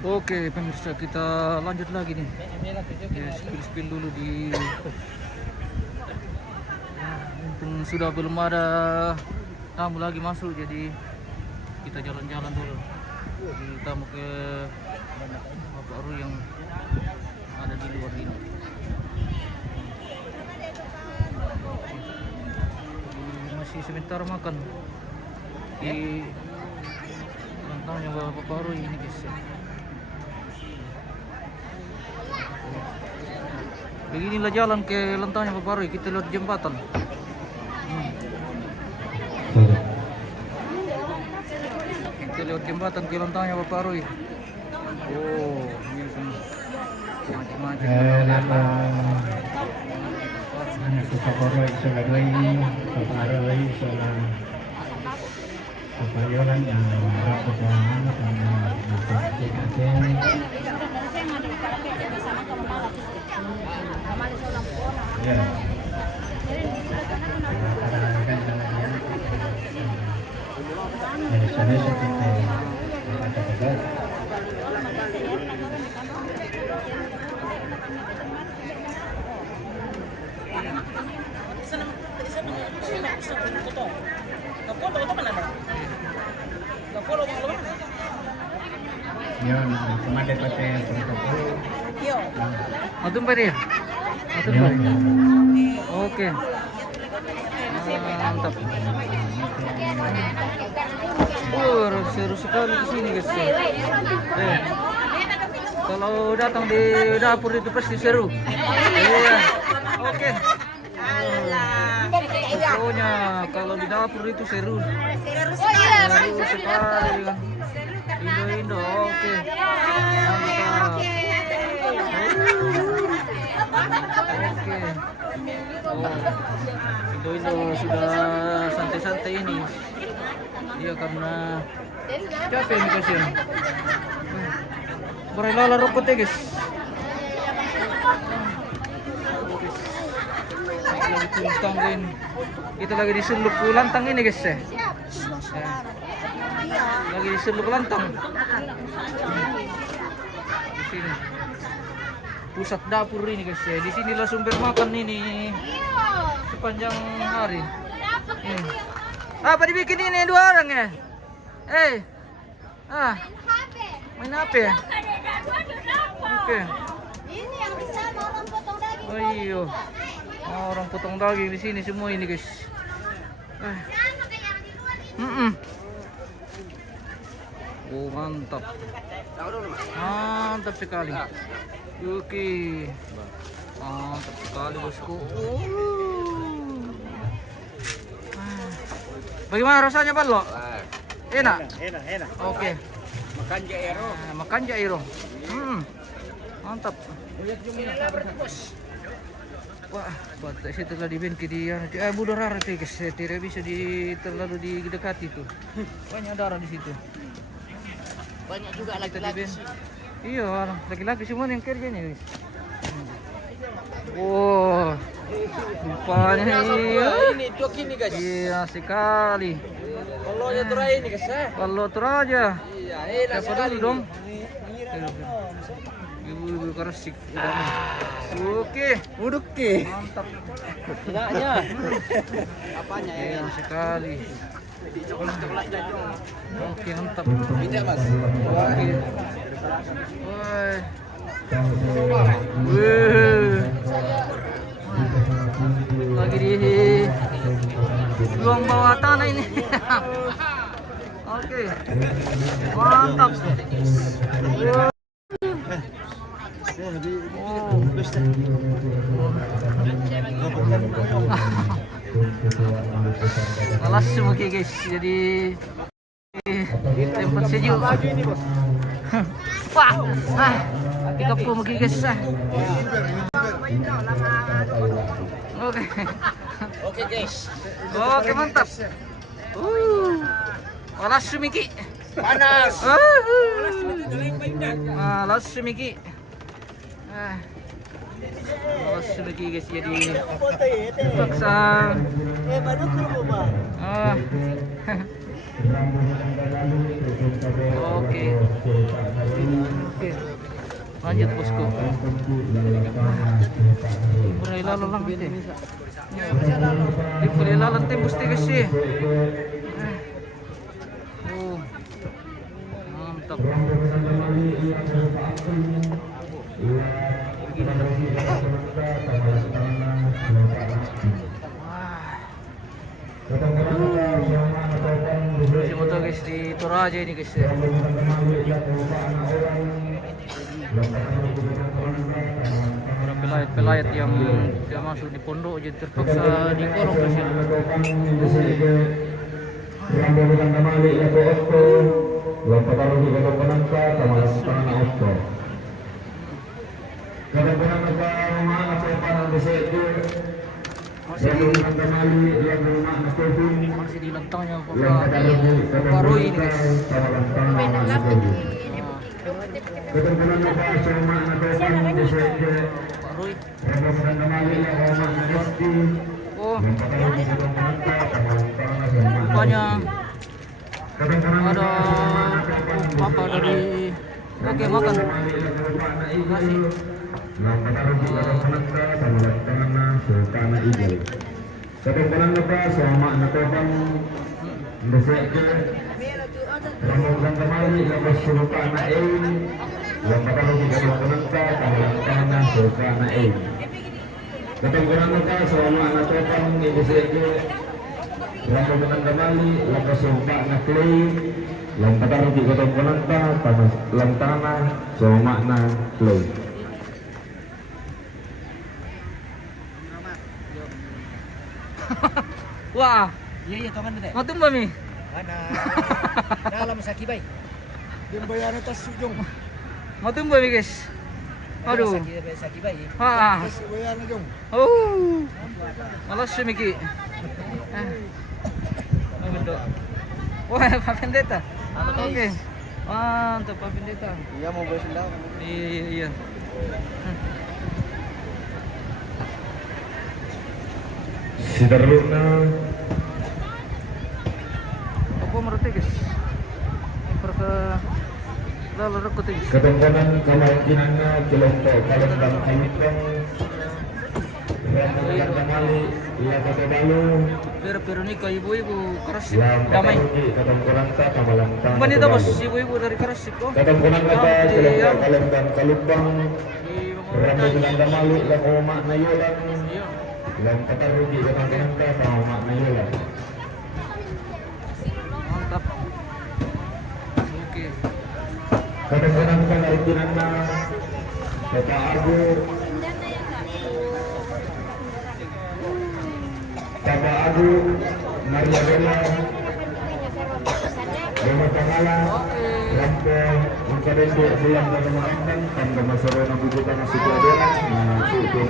Oke pemirsa, kita lanjut lagi nih. Ya, spill dulu di. Mumpung sudah belum ada tamu lagi masuk, jadi kita jalan-jalan dulu. Kita mau ke Bapak Ru yang ada di luar ini. Masih sebentar makan di lantangnya Bapak Ru ini guys. Beginilah jalan ke lantangnya Bapak Ru, kita lewat jembatan. Kita lewat jembatan ke lantangnya Bapak Ru. Oh, ini semua macam-macam. Bapak Ru isola dua ini, Bapak Ru isola Papayoran yang rapat dengan ya. Sana seperti ada begal. Yun, kumalit pati ang protokol. Atun pa rin. Atun pa. Oke. Mantap. Seru sekali di sini guys. Kalau datang di dapur itu pasti seru. Iya. Oke. Pokoknya kalau di dapur itu seru. Seru sekali. Indo, oke. Mantap. Oke. Indo sudah santai-santai ini. Iya karena capek nih kasihan. Berlala rokok ya guys. Kita lagi di suluk lantang ini guys ya. Lagi di suluk lantang. Di sini. Pusat dapur ini guys ya. Di sinilah sumber makan ini sepanjang hari. Apa dibikin ini 2 orang ya? Main apa ya? Oke. Ini yang di sana orang potong daging. Oh iya. Orang potong daging di sini semua ini guys. Oh mantap. Mantap sekali. Oke. Mantap sekali bosku. Bagaimana rasanya Pak? Enak? Enak. Oke. Makan jairo. Makan jairo. Mantap. Wah, batas itu telah dibengki dia. Bunuh darah itu guys, tidak bisa terlalu didekati tuh. Banyak darah di situ. Banyak juga laki-laki. Iya, laki-laki semua yang kerjanya guys. Wow, rupanya Ini dok ini guys. iya sekali. Kalau ya turai ini guys. Kalau aja. Iya, enak Siapa sekali dulu dong? Ibu keresik. Oke, Oke. mantap. Enaknya. Apanya ya? Enak sekali. Coklat-coklatnya dong. Oke, mantap. Tidak mas. Oke. Wih. Lagi di ruang bawah tanah ini. Oke. Mantap. Malas semua guys, jadi tempat sejuk. Wah, kita pun mungkin guys. Oke. Oke guys. Oke mantap. Malas semiki. Panas. Malas semiki. Malas semiki guys, jadi terpaksa. Oke. Oke. Lanjut bosku. Boleh lalu lang nanti. Boleh lalu tembus guys sih. Oh. Mantap. Si motor guys di Toraja ini guys ya. Para pelayat-pelayat yang tidak masuk di pondok jadi terpaksa dikorong guys ya. Masih di lentangnya Bapak Roy ini guys. Pak Roy. Oh, rupanya ada apa dari oke makan nasi. Kadang-kadang apa sama anak orang besar ke rambut kembali lepas suka anak ini yang kata lagi kadang-kadang kadang-kadang suka anak ini kadang-kadang apa sama anak orang besar ke rambut kembali lepas suka anak ini yang kata lagi kadang-kadang lantana sama anak ini. Wah, Iya toman deh. mau tumba mi. Mana? Dalam sakibay. Yung bayan ito sujong. Mau tumba mi guys. Aduh. Sakibay. Wah. Bayan na jong. Oh. Malas si Miki. Ang ganda. Wah, papendeta. Oke. Mantap papendeta. Iya mau bawa sendal. Iya. Sidaruna Apa meroti guys? Perke lalu rekut guys. kadang-kadang kemungkinannya kelompok kalendang kalipang rambut kembali ia kata balu Pero nikah ibu-ibu Karasik yang damai. kadang-kadang tak kamalantang Wanita bos, ibu-ibu dari Karasik kok. kadang-kadang kata kelompok kalendang kalipang Di rambut kembali lang umak na yulang Iya. lang kata rugi kadang-kadang tak umak na yulang Mantap. Oke. kadang-kadang kemungkinan na kata Abu Kata Abu Maria Bella Dema Pangala Lampo Unkadende Bulan dan Maangkan Tanda Masaro na bubutan na Sikuadera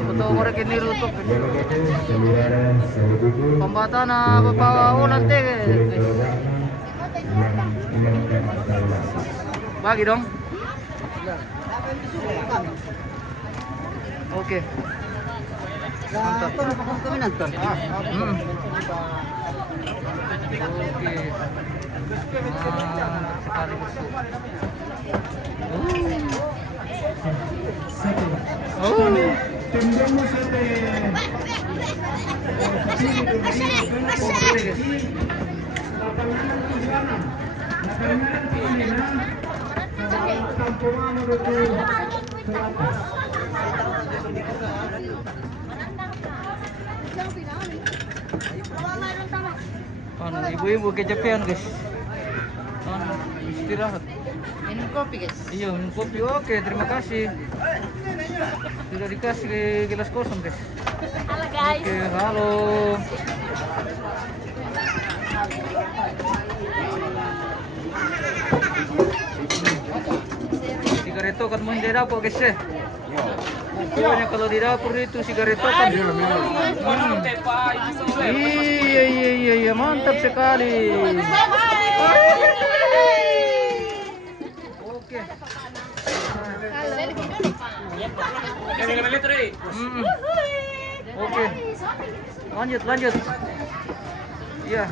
Betul korek ini rutuk. Dema Kete Selirara Selibuku Pembata na bapak nanti. Sulit Terobana Ulang dan Kala Bagi dong. Oke. Mantap. Kami nonton. Oke. Sekali. Oh. Tendang mo sa te Ibu-ibu kecapean guys. Istirahat. Minum kopi guys. Iya, minum kopi. Oke, terima kasih. Sudah dikasih gelas kosong guys. Halo guys. Oke, halo. Sigareto kan mau di dapur guys ya. Pokoknya kalau di dapur itu sigareto kan. Iya, mantap sekali. Oke. Oke. Lanjut. Iya.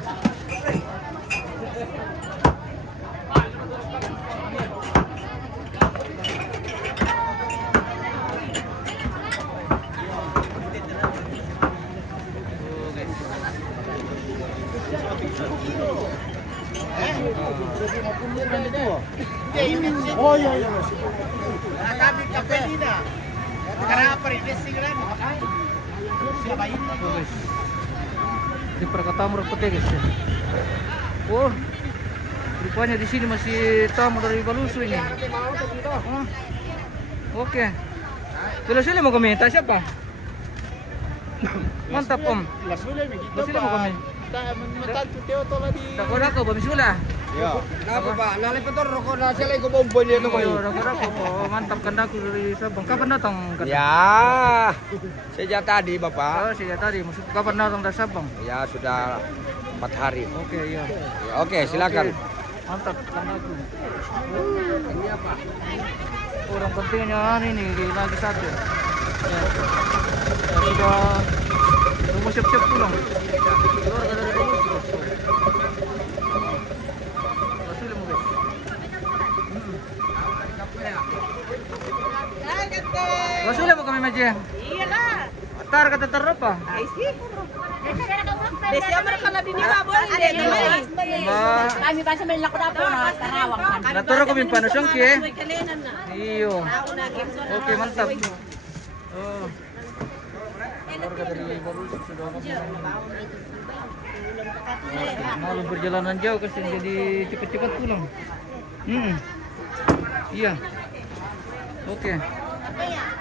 Oh iya iya. Kami kape dina. Kenapa ini sih kan? Siapa ini? Oh, guys. Di perkataan putih guys ya. Oh, rupanya di sini masih tamu dari Balusu ini. Oh, oke. Sudah mau kami. Tak siapa? Mantap om. Sudah mau kami. Mentantu Teo tola di. Tak kau Bami Sula. Ya. Kenapa Pak? Nalai petor rokok nasi lagi ke bombo dia tuh Iya, oh, mantap kandaku dari Sabang. Kapan datang? Ya. Sejak tadi Bapak. Oh, sejak tadi. Maksud kapan datang dari Sabang? Ya sudah 4 hari. Oke, iya. Ya, oke, silakan. Oke. Mantap kandaku. Ini apa? Orang pentingnya ini lagi satu. Ya. Sudah mau siap-siap pulang. Keluarga dari Balusu. Masuk mo kami Maji? Iya lah. Tar kata apa? Ay, sih. Desyamber ka na din ba, boy? Kami pa sa Manila ko na po na tarawang kan. Naturo ko min panusong ki. Iyo. Oke, mantap. Oh. Keluarga dari Balusu sudah malu perjalanan jauh kasi jadi cepat-cepat pulang. Iya. Oke.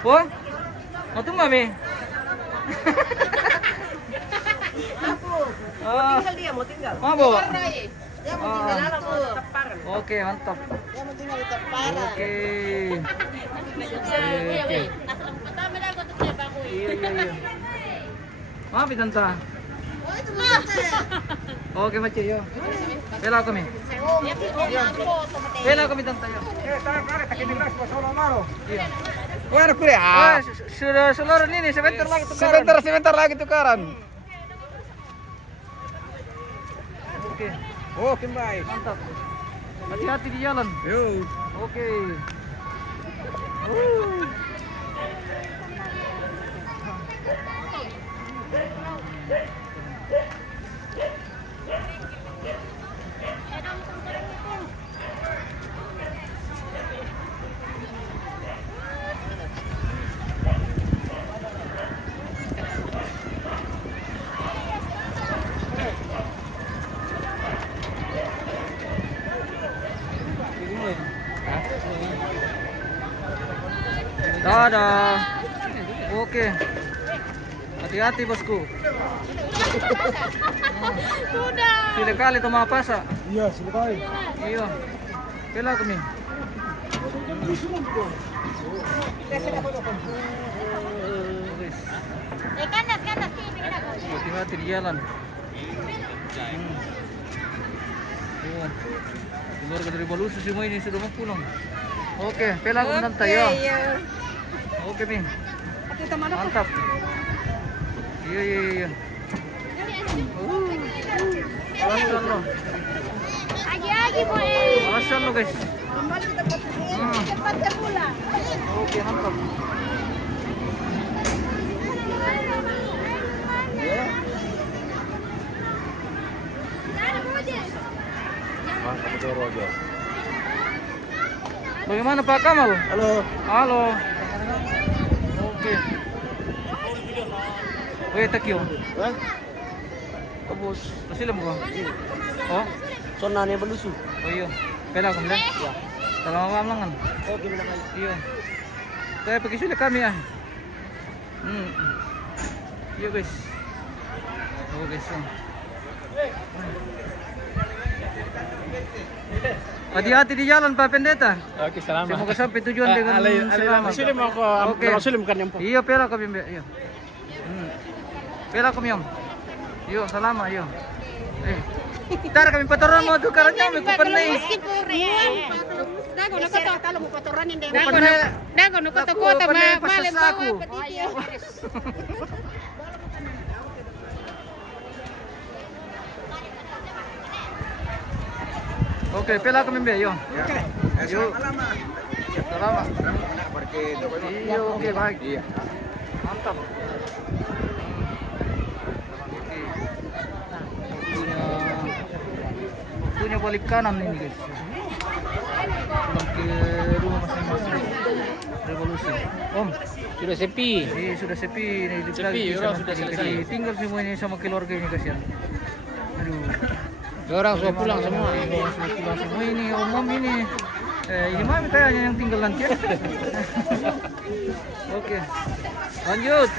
Oh? Mau tunggu kami? Mau tinggal dia, mau tinggal. Mau bawa? Dia mau tinggal aku. Oke, mantap. Dia mau tinggal di Tepara. Oke. Oke. Iya. Maaf tanta. Oke, macam yo. Pela kami. Pela kami tanta yo. Iya. Bueno, kuya. Ah, sudah seluruh ini sebentar lagi tukaran. Sebentar lagi tukaran. Oke, Oke, baik. mantap. Hati-hati di jalan. Yuk. Oke. Dadah. Oke. Hati-hati bosku. Sudah. Sila kali tumapasa. Iya, silakan. Iya. Pela kami. Kanas, kanas. Hati-hati di jalan. Oh. Keluarga dari Balusu semua ini sudah mau pulang. Oke, pela kami nanti ya. Oke, Mi. Mantap. Iya. Alasan lo. Agi-agi po Alasan lo guys. Cepat ke pula. Oke, mantap. Bagaimana Pak Kamal? Halo. Halo. Oke. Oke, takyo. Hah? Kabus. Masih mo ko? Oh? Sonane Balusu. Oh iya. Pela ko lang? Ya. Salamat lang kan. Oke, minakay. Iya. Kaya pagkisuli kami ah. Iya guys. Oh guys. Hati-hati di jalan Pak Pendeta. Oke, selamat. Semoga sampai tujuan dengan selamat. Muslim ako, Oke. Muslim kan yang po. Iya, pera kami mbak. Iya. Pera kami om. Iyo, selamat iyo. Tar kami patoran mo tuh karanya may kupan na eh. Dago na ko to, talo mo patoran hindi. Kupan na. Dago na ko to ko to Kupan na malim pasasaku. Oke, pela kami mbak. Iyo. Iyo. Selamat. Iyo, oke baik. Iya. Mantap. Waktunya balik kanan ini guys. Belusi. Om, Sudah sepi. sudah sepi nih hidup Sepi, lagi orang sama sudah jadi selesai. tinggal semuanya sama keluarganya kasihan. Aduh. Orang sudah pulang semua. Sudah pulang semua ini, om ini. Ini mah kayaknya yang tinggal nanti ya. Oke, lanjut.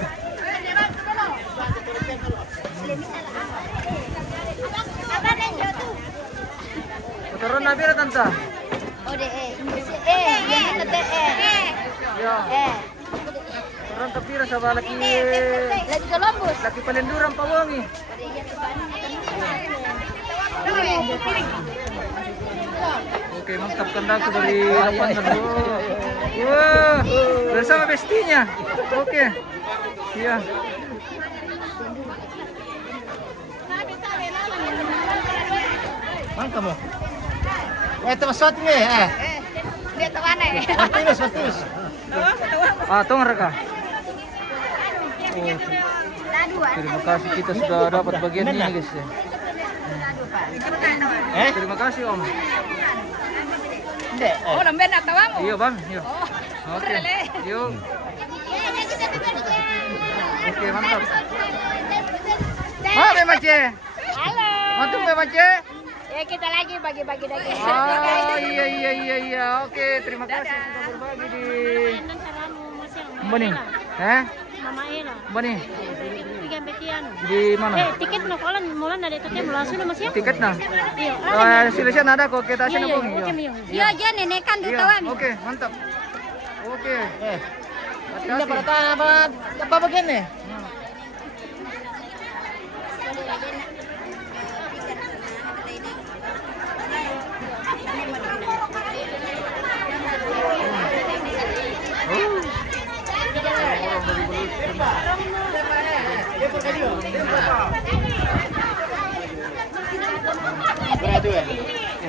Turun nabi ya tante. Ya. Orang kapira sa laki. Lagi ke Lombok. Laki palendurang pawangi. Oke, mantap kandaku dari depan dulu. Wah, bersama bestinya. Oke. Iya. Mana kamu? Teman suatu nih, Dia tahu mana ya? Matilus. Ah, tong reka. Oh, terima kasih kita sudah dapat bagian ini guys ya. Terima kasih Om. Oh, lamben na tawa mo. Iya Bang, iya. Oke, yuk. Oke, mantap. Be Mace. Halo. Mantap Be Mace. Ya kita lagi bagi-bagi daging. Ah, iya. Oke, terima kasih sudah berbagi di Mbani. Mama Ella. Mbani, Tiga betian. di mana? Tiket no kolan mulan dari tetep langsung mas ya. Tiket na? Iya. Silisya ada kok kita Iya, sini iya, Bang. oke, Mio. Yo, jan nenek kan Iya, tawan. oke, mantap. Oke. Hindi Hati-hati. apa bagian nih? Berapa ya?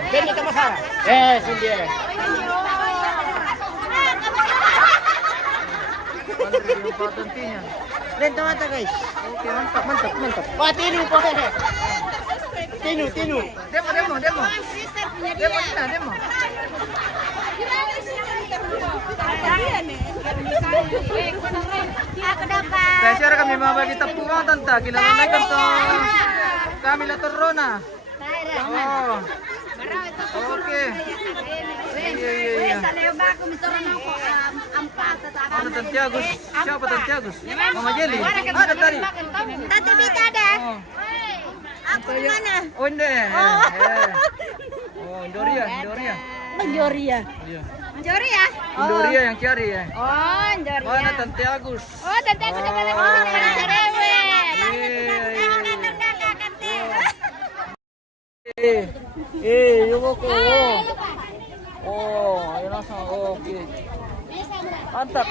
Dia kita masalah. Sini dia. Yung patuntinya. Dan tomata guys. Oke, mantap. Wah, tinu po. Tinu. Demo. Demo na, demo. Aku dapat. Kaya siya kami mabagi tapuan tanta. Kilala na kanto. Kami la Torrona. Oh. Oke. Iya. Sanay ba ako mistoran ako ampat at Ano Tantiagos? Siapa Tantiagos? Mama Jelly? Ada tadi? Tante Bita ada. Oh. Aku di mana? Oh, hindi. Oh, Indoria. Joria. Iya. Jori ya? Indoria yang cari ya. Oh, Jori. Mana Tante Agus? Oh, tante aku dapat lagi. Yung ako. Oh, ayun na sa. Okay. Mantap.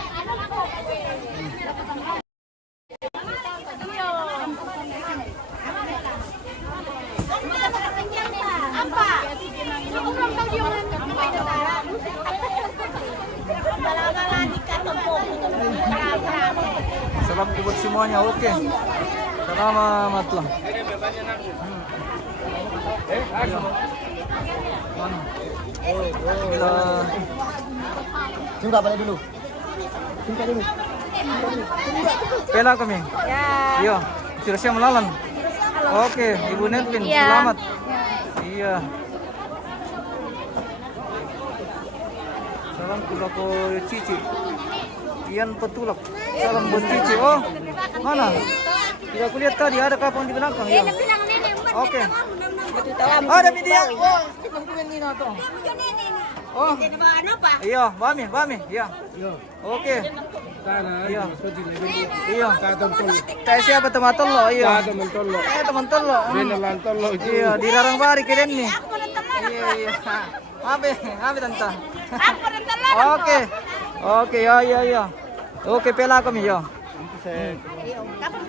Salam buat semuanya. Oke. Selamat lah. Mana? Kita Jumpa balik dulu. pela kami. Ya. Iya, sudah siap melalan. Oke, Ibu Netvin, Iya. selamat. Iya. Salam kulako Cici. Ian Petulak. Salam buat Cici. Oh, mana? Tidak kulihat tadi, ada kapal di belakang. Iya. Oke. Ada media. Oh, ini to. Oh. Ano pa? Iya, bami. Iya. Oke. Iya. Iya. Tayo siapa teman tolo? Iya. Teman tolo. Iya, dirarang bari kalian nih. Iya. Abe tanta. Oke. Oke, ya. Oke, pela kami ya.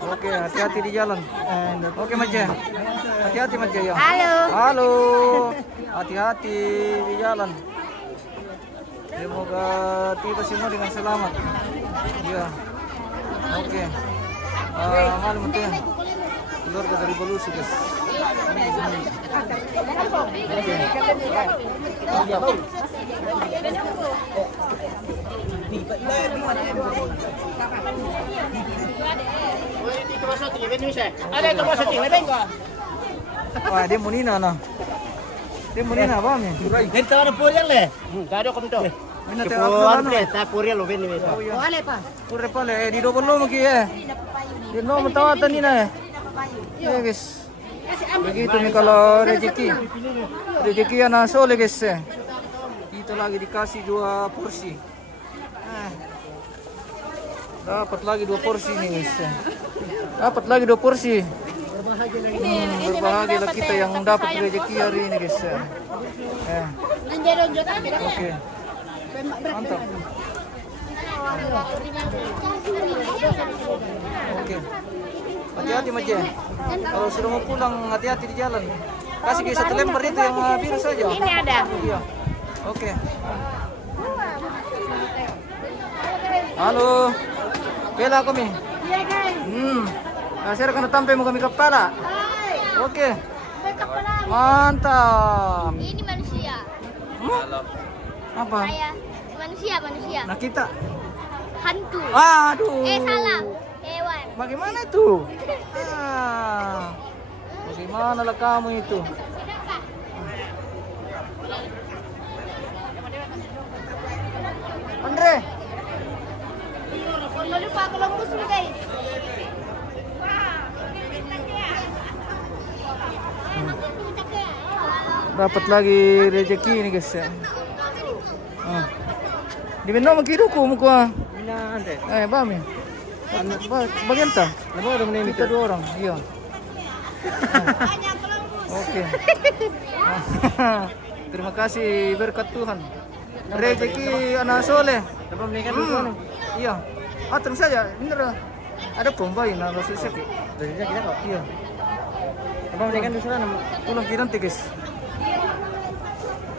Oke, hati-hati di jalan. Oke, Mace. Hati-hati Mace ya. Halo. Hati-hati di jalan. Semoga tiba semua dengan selamat. Iya. Oke. Malu mati ya. Keluarga dari Belusi guys. Oke. Ada itu masuk tinggal bengkok. Wah, dia munina na. Dia munina ba mi? Dito na po yan le. Kado kom to. Mina te Kuan ano pre, ta puri lo ben ni. Wala pa. Pure pale di do perlu magi eh. Di no matawatan ni na eh. Ya guys. Begitu nih kalau rezeki anak soleh guys. Itu lagi dikasih 2 porsi. Dapat lagi 2 porsi nih guys. Dapat lagi 2 porsi. Berbahagialah kita yang dapat rezeki hari ini guys. Oke. Mantap. Oke. Hati-hati Maje. Kalau sudah mau pulang hati-hati di jalan. Kasih dia 1 lembar itu yang biru saja. Ini ada. Iya. Oke. Halo. Bela kami. Iya guys. Saya akan tampil muka mika kepala. Oke. Mantap. Ini manusia. Apa? Saya manusia. Nah kita. Hantu. Aduh. Salah. Hewan. Bagaimana itu? Bagaimana lah kamu itu? Andre. Jangan lupa Columbus nih guys. Dapat lagi rezeki ini guys ya. Di mana makiruku muka? Ante. Bami. Bagian ta? Kita 2 orang. Iya. Oke. Terima kasih berkat Tuhan. Rezeki anak soleh. Dapat menikah Iya. Terus saja. Bener. Ada pembayi na susah ki. Dari kita kok. Iya. Dapat menikah di sana. Pulang kiranti guys.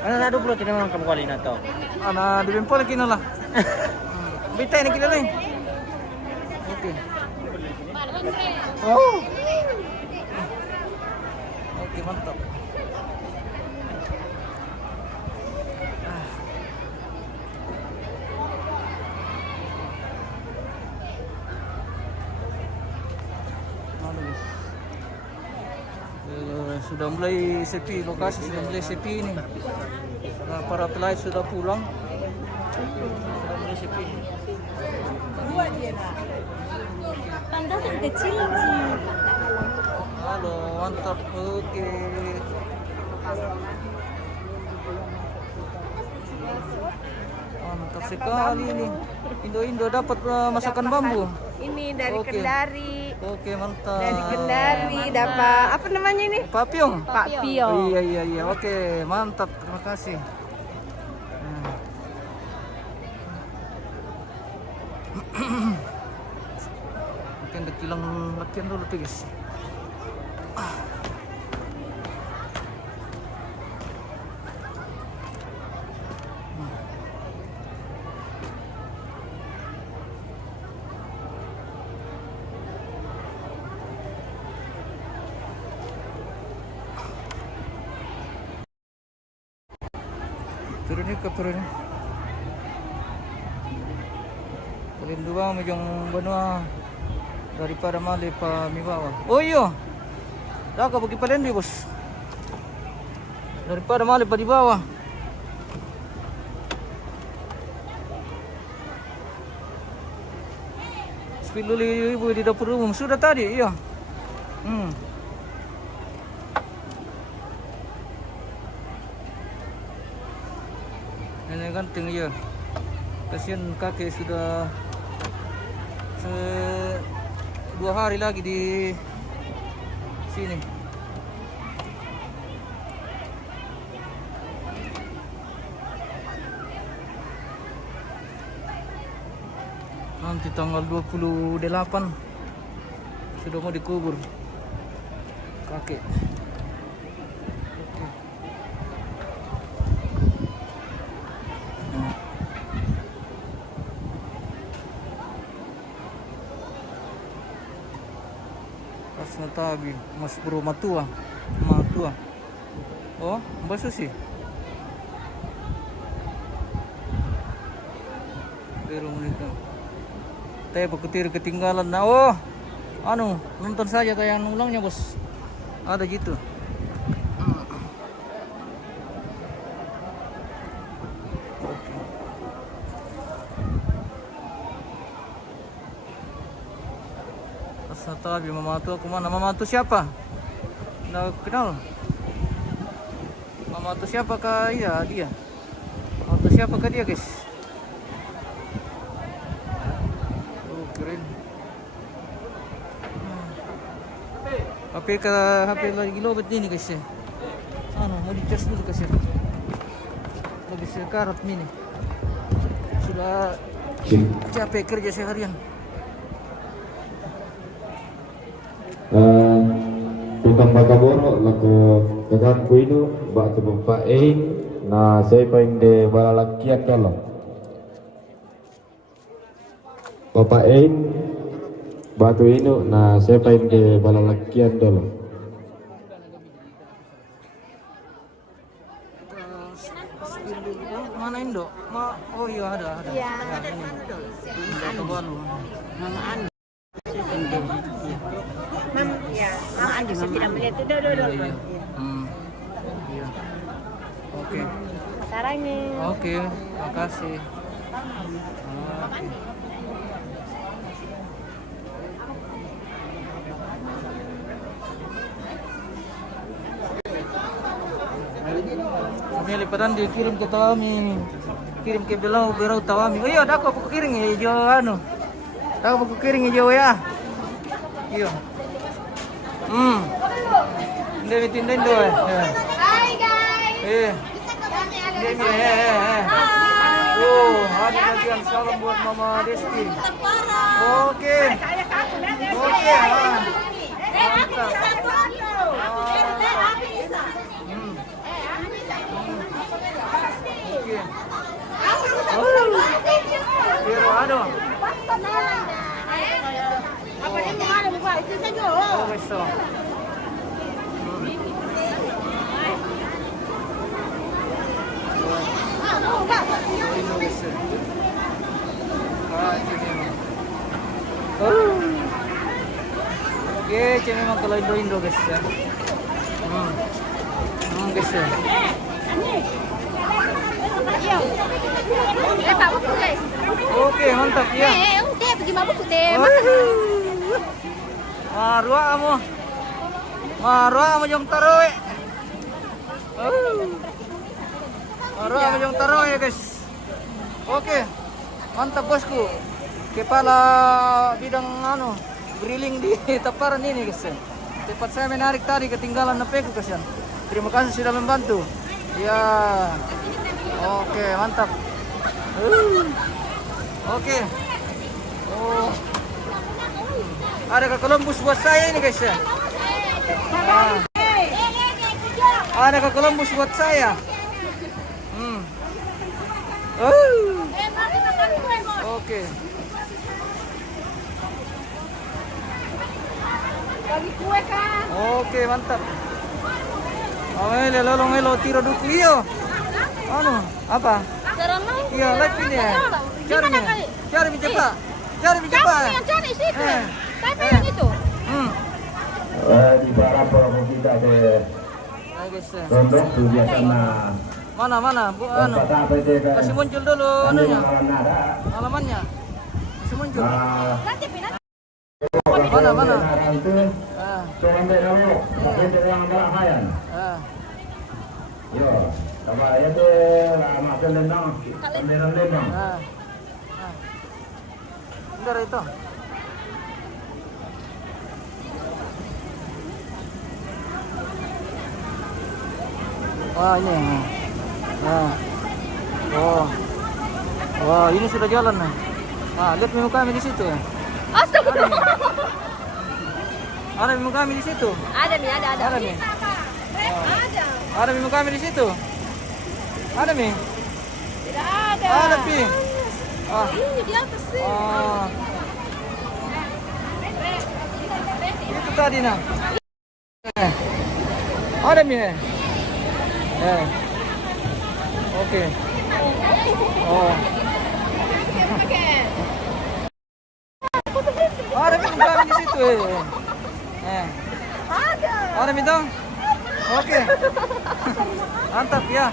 Ana ada pula tidak memang kamu kali nato. Ana di bempol kina lah. Bita ini kila nih. Oke. Oh. Oke, mantap. Sudah mulai sepi, lokasi sudah mulai sepi ini. Nah, para pelayan sudah pulang. Sudah mulai sepi. Pantasan kecil sih. Halo, mantap. Oke. Mantap sekali ini. Indo dapat masakan bambu. Ini dari Oke. Kendari. Oke, mantap. Dari Kendari dapat apa namanya ini? Papiong. Pak Pio. Iya. Oke, mantap. Terima kasih. Mungkin dekilang latihan dulu tuh guys. Turun ke turun. Paling dua mejong banua daripada mali pa mibawa. Oh iya. Dah kau pergi palendi bos. Daripada mali pa di bawah. Sepuluh ribu di dapur umum sudah tadi, iya. Ini ganting ya. Kasihan kakek sudah 2 hari lagi di sini. Nanti tanggal 28 sudah mau dikubur kakek. Natabi mas bro matua. Oh, baso sih. Pero mereka Tapi peketir ketinggalan. Nah, oh, nonton saja tayangan ulangnya bos. Ada gitu. Tabi Mama Tu aku mana? Mama Tu siapa? Nggak kenal. Mama Tu siapa kah? Iya dia. Mama Tu siapa kah dia guys? Oh keren. HP lagi lobet ini guys ya. Mau di charge dulu guys ya. Lagi sekarat ini. Sudah capek kerja seharian. Tukang bakaboro lako kakan ku itu bak tu bapain na saya paling de balalakian kalau bapain batu itu na saya paling de balalakian dulu. Mana Indo? Oh iya ada. Iya. Mama Andi. Mama Andi tidak melihat itu dulu. Iya. Oke. Sarangnya. Oke, makasih. Ini liparan dikirim ke Tawami. Kirim ke Berau Tawami. Oh iya, aku kirim ya Jo Aku kirim ya Jo ya. Iya. Hindi bitin do eh. Hai guys. Bisa ke kami ada di sini. Oh, ada bagian salam buat Mama Desti. Oke. Mantap. Pero ano? Apa dia mau ada buka itu saja. Oh, beso. Ini beso. Ini memang. Oke, ini memang kalau Indo guys ya. Guys ya. Pak buku guys. Oke, mantap ya. Udah pergi mabuk udah. Marwa mo yung taroy. Marwa mo yung taroy guys. Oke. Mantap bosku. Kepala bidang grilling di Taparan ini guys. Cepat saya menarik tadi ketinggalan napeku guys. Terima kasih sudah membantu. Ya. Oke, mantap. Oke. Oh. Ada ke Columbus buat saya ini guys ya. Ada ke Columbus buat saya. Oke. Bagi kue kan. Oke, mantap. Lolo tiro duku iyo. Apa? Iya, lihat ini ya. Cari cepat. Cari situ. Tapi yang itu. Di barat kalau kita ada untuk biasanya Mana Bu kasih muncul dulu alamannya. Kasih muncul. Mana? Yo, apa ya tu lama selendang, lendang. Bentar itu. Wah ini. Wah ini sudah jalan nih. Lihat menu kami di situ ya. Astagfirullah. Ada menu kami di situ. Ada nih. Ada nih. Ada menu kami di situ. Ada nih. Tidak ada. Ada pi. Ini di atas sih. Itu tadi nah. Ada nih. Oke. Oh. Ada minta? Oke. Mantap ya.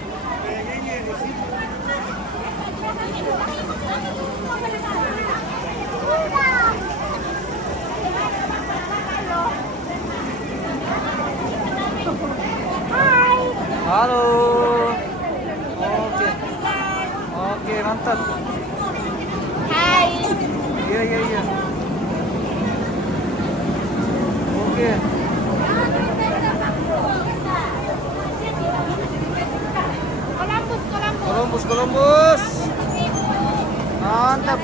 Halo. Oke. Oke, mantap. Hai. Iya, iya, iya. Oke. Columbus. Mantap.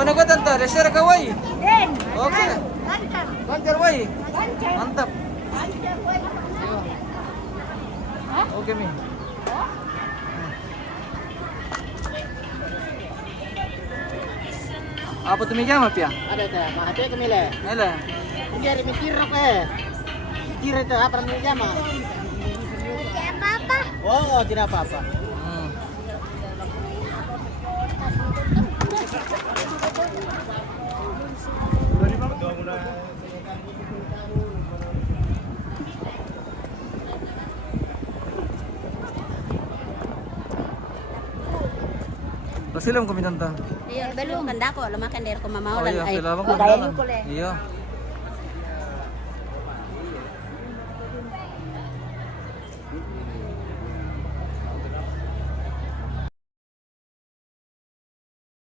Mana ka tanta? Reser ka way. Oke. Lancar way. Mantap. Oke mi. Apa tuh meja mah pia? Ada tuh, makanya itu milih. Nela. Biar mikir apa? Mikir itu apa namanya mah? Kayak apa? Oh, tidak apa-apa. Pasilam kami tanta. Iya, belum kan dako, makan dari ko mamaw Oh lang iya, ay. kailangan ko. Kaya niyo ko le. Iya.